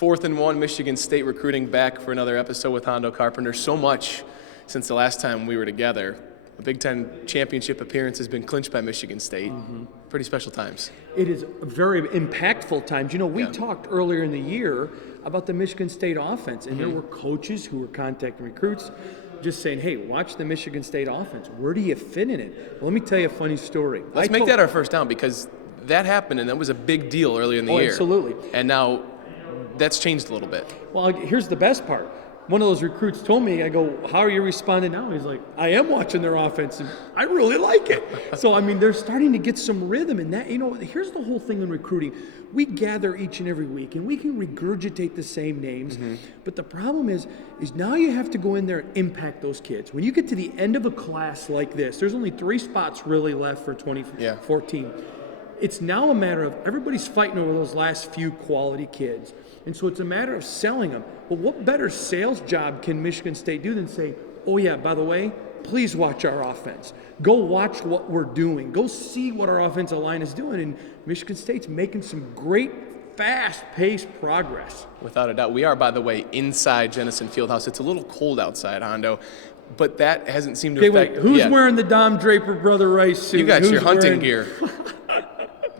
4th and 1, Michigan State recruiting back for another episode with Hondo Carpenter. So much since the last time we were together. A Big Ten championship appearance has been clinched by Michigan State. Pretty special times. It is very impactful times. You know, we talked earlier in the year about the Michigan State offense, and there were coaches who were contacting recruits just saying, hey, watch the Michigan State offense. Where do you fit in it? Well, let me tell you a funny story. Let's make that our first down, because that happened, and that was a big deal earlier in the year. Absolutely. And now that's changed a little bit. Well, here's the best part. One of those recruits told me, I go, how are you responding now? He's like, I am watching their offense, and I really like it. So, I mean, they're starting to get some rhythm, and that, you know, here's the whole thing in recruiting. We gather each and every week, and we can regurgitate the same names, but the problem is now you have to go in there and impact those kids. When you get to the end of a class like this, there's only 3 spots really left for 2014. It's now a matter of everybody's fighting over those last few quality kids. And so it's a matter of selling them. But what better sales job can Michigan State do than say, oh yeah, by the way, please watch our offense. Go watch what we're doing. Go see what our offensive line is doing. And Michigan State's making some great, fast-paced progress. Without a doubt. We are, by the way, inside Jennison Fieldhouse. It's a little cold outside, Hondo, but that hasn't seemed to affect... Wait, who's wearing the Dom Draper Brother Rice suit? You got your hunting gear.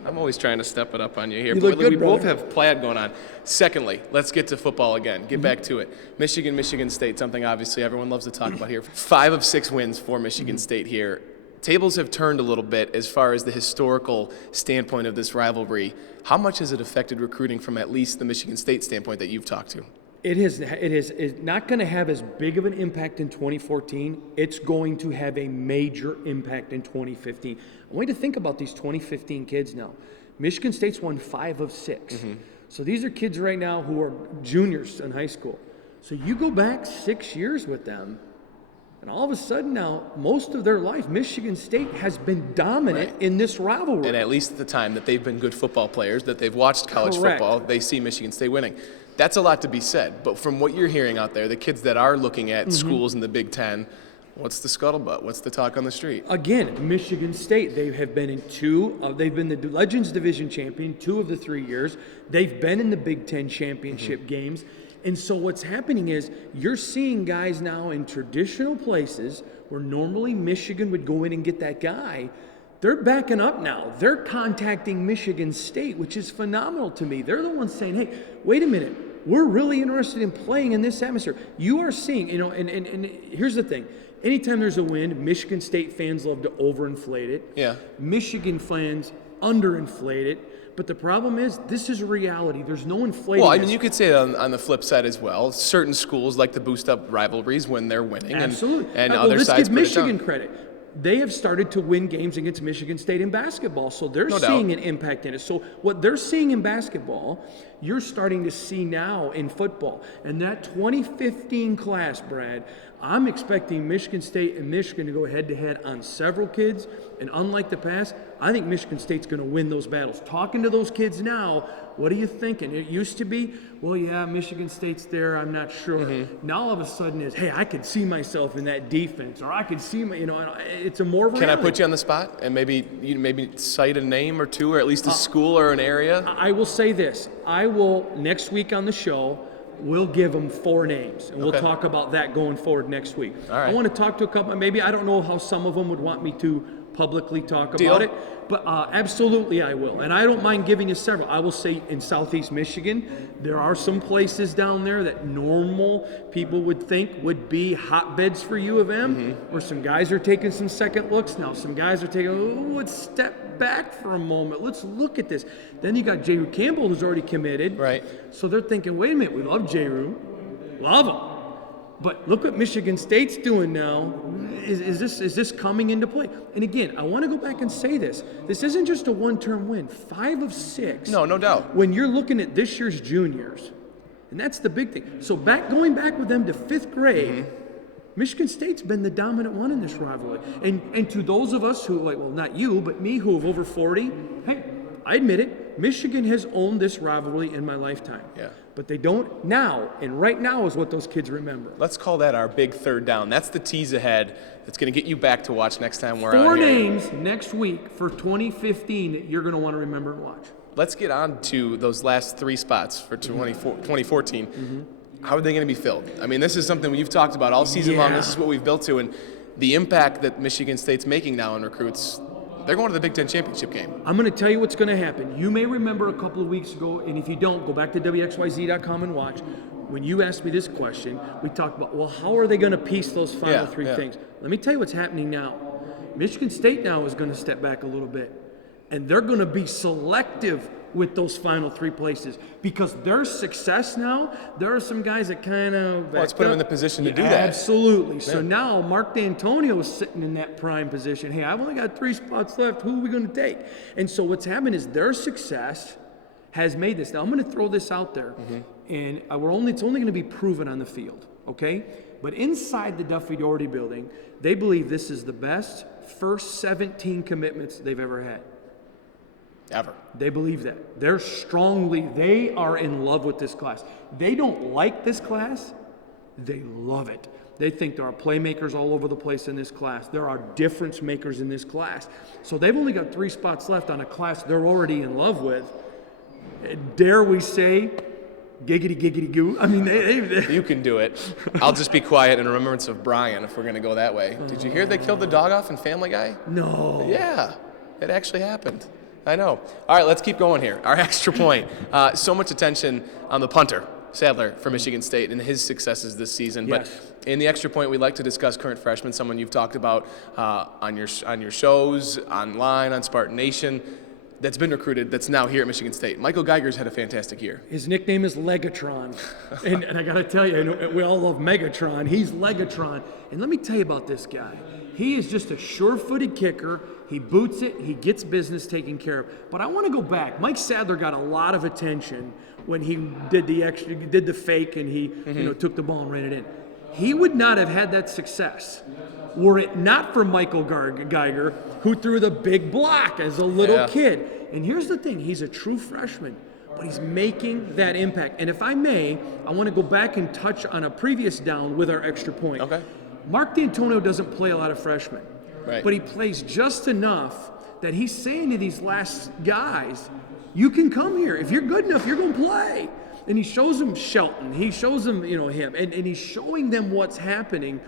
I'm always trying to step it up on you here. You look good, we brother. both have plaid going on. Secondly, let's get to football again. Get back to it. Michigan State, something obviously everyone loves to talk about here. 5 of 6 wins for Michigan State here. Tables have turned a little bit as far as the historical standpoint of this rivalry. How much has it affected recruiting from at least the Michigan State standpoint that you've talked to? It's not going to have as big of an impact in 2014. It's going to have a major impact in 2015. I want you to think about these 2015 kids now. Michigan State's won 5 of 6. So these are kids right now who are juniors in high school. So you go back 6 years with them, and all of a sudden now, most of their life, Michigan State has been dominant in this rivalry. And at least at the time that they've been good football players, that they've watched college football, they see Michigan State winning. That's a lot to be said. But from what you're hearing out there, the kids that are looking at schools in the Big Ten, what's the scuttlebutt? What's the talk on the street? Again, Michigan State, they have been in they've been the Legends Division champion 2 of the 3 years. They've been in the Big Ten championship games. And so what's happening is you're seeing guys now in traditional places where normally Michigan would go in and get that guy. They're backing up now. They're contacting Michigan State, which is phenomenal to me. They're the ones saying, hey, wait a minute. We're really interested in playing in this atmosphere. You are seeing, you know, and here's the thing. Anytime there's a win, Michigan State fans love to overinflate it. Yeah. Michigan fans underinflate it. But the problem is, this is reality. There's no inflating. Well, I mean, you could say it on the flip side as well. Certain schools like to boost up rivalries when they're winning. Absolutely. And other let's sides give put it down. Michigan credit. They have started to win games against Michigan State in basketball, so they're seeing an impact in it. So what they're seeing in basketball, you're starting to see now in football. And that 2015 class, Brad, I'm expecting Michigan State and Michigan to go head-to-head on several kids. And unlike the past, I think Michigan State's going to win those battles. Talking to those kids now, what are you thinking? It used to be, well, yeah, Michigan State's there, I'm not sure. Now all of a sudden is, hey, I could see myself in that defense, or I could see my, it's a more reality. Can I put you on the spot and maybe cite a name or two, or at least a school or an area? I will say this. I will, next week on the show, we'll give them 4 names, and we'll talk about that going forward next week. All right. I want to talk to a couple, maybe I don't know how some of them would want me to publicly talk about it, but absolutely I will. And I don't mind giving you several. I will say in Southeast Michigan, there are some places down there that normal people would think would be hotbeds for U of M, where some guys are taking some second looks. Now some guys are taking, let's step back for a moment. Let's look at this. Then you got J.Rue Campbell, who's already committed. Right. So they're thinking, wait a minute, we love J.Rue. Love him. But look what Michigan State's doing now. Is this coming into play? And again, I want to go back and say this. This isn't just a one-term win. 5 of 6. No doubt. When you're looking at this year's juniors, and that's the big thing. So going back with them to 5th grade, Michigan State's been the dominant one in this rivalry. And to those of us who, like, well, not you, but me, who have over 40, hey, I admit it, Michigan has owned this rivalry in my lifetime. Yeah. But they don't now, and right now is what those kids remember. Let's call that our big third down. That's the tease ahead that's going to get you back to watch next time we're on here. 4 names next week for 2015 that you're going to want to remember and watch. Let's get on to those last 3 spots for 2014. How are they going to be filled? I mean, this is something you've talked about all season long. This is what we've built to, and the impact that Michigan State's making now on recruits. They're going to the Big Ten championship game. I'm going to tell you what's going to happen. You may remember a couple of weeks ago, and if you don't, go back to WXYZ.com and watch. When you asked me this question, we talked about, well, how are they going to piece those final 3 things? Let me tell you what's happening now. Michigan State now is going to step back a little bit, and they're going to be selective with those final 3 places because their success now, there are some guys that kind of... Well, let's put them in the position to do that. Absolutely. Yeah. So now Mark D'Antonio is sitting in that prime position. Hey, I've only got 3 spots left. Who are we going to take? And so what's happened is their success has made this. Now, I'm going to throw this out there, and it's only going to be proven on the field, okay? But inside the Duffy Doherty building, they believe this is the best first 17 commitments they've ever had. Ever. They believe that. They are in love with this class. They don't like this class. They love it. They think there are playmakers all over the place in this class. There are difference makers in this class. So they've only got 3 spots left on a class they're already in love with. Dare we say, giggity, giggity, goo. I mean, You can do it. I'll just be quiet in remembrance of Brian if we're going to go that way. Did you hear they killed the dog off in Family Guy? No. Yeah, it actually happened. I know. All right, let's keep going here. Our extra point. So much attention on the punter, Sadler, for Michigan State and his successes this season. Yes. But in the extra point, we'd like to discuss current freshmen, someone you've talked about on your shows, online, on Spartan Nation, that's been recruited, that's now here at Michigan State. Michael Geiger's had a fantastic year. His nickname is Legatron. and I got to tell you, we all love Megatron. He's Legatron. And let me tell you about this guy. He is just a sure-footed kicker. He boots it. He gets business taken care of. But I want to go back. Mike Sadler got a lot of attention when he did the fake and he took the ball and ran it in. He would not have had that success were it not for Michael Geiger, who threw the big block as a little kid. And here's the thing. He's a true freshman, but he's making that impact. And if I may, I want to go back and touch on a previous down with our extra point. Okay. Mark D'Antonio doesn't play a lot of freshmen, right, but he plays just enough that he's saying to these last guys, you can come here. If you're good enough, you're going to play. And he shows them Shelton. He shows them, him. And he's showing them what's happening.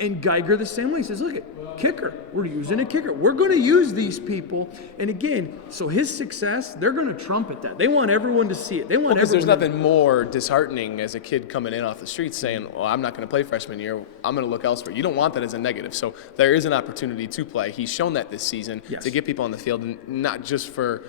And Geiger the same way. He says, look, kicker. We're using a kicker. We're going to use these people. And again, so his success, they're going to trumpet that. They want everyone to see it. They want because there's nothing more disheartening as a kid coming in off the street saying, well, I'm not going to play freshman year. I'm going to look elsewhere. You don't want that as a negative. So there is an opportunity to play. He's shown that this season to get people on the field, and not just for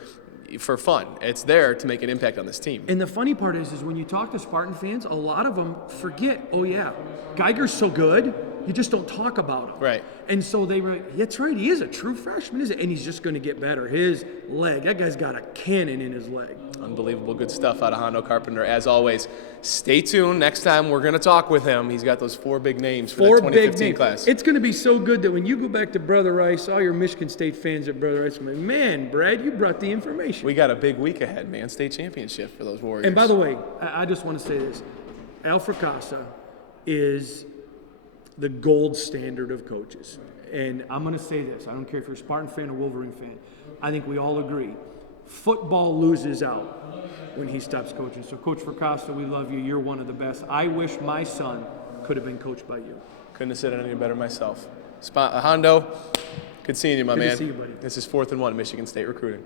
fun. It's there to make an impact on this team. And the funny part is when you talk to Spartan fans, a lot of them forget, oh yeah, Geiger's so good, you just don't talk about him. Right. And so they were, that's right, he is a true freshman, isn't it? And he's just going to get better. His leg, that guy's got a cannon in his leg. Unbelievable good stuff out of Hondo Carpenter. As always, stay tuned. Next time we're going to talk with him. He's got those 4 big names for that 2015 class. It's going to be so good that when you go back to Brother Rice, all your Michigan State fans at Brother Rice, man, Brad, you brought the information. We got a big week ahead, man. State championship for those Warriors. And by the way, I just want to say this. Al Fracassa is the gold standard of coaches. And I'm going to say this. I don't care if you're a Spartan fan or Wolverine fan. I think we all agree. Football loses out when he stops coaching. So, Coach Fracassa, we love you. You're one of the best. I wish my son could have been coached by you. Couldn't have said it any better myself. Hondo, good seeing you, my man. Good to see you, buddy. This is 4th and 1, Michigan State recruiting.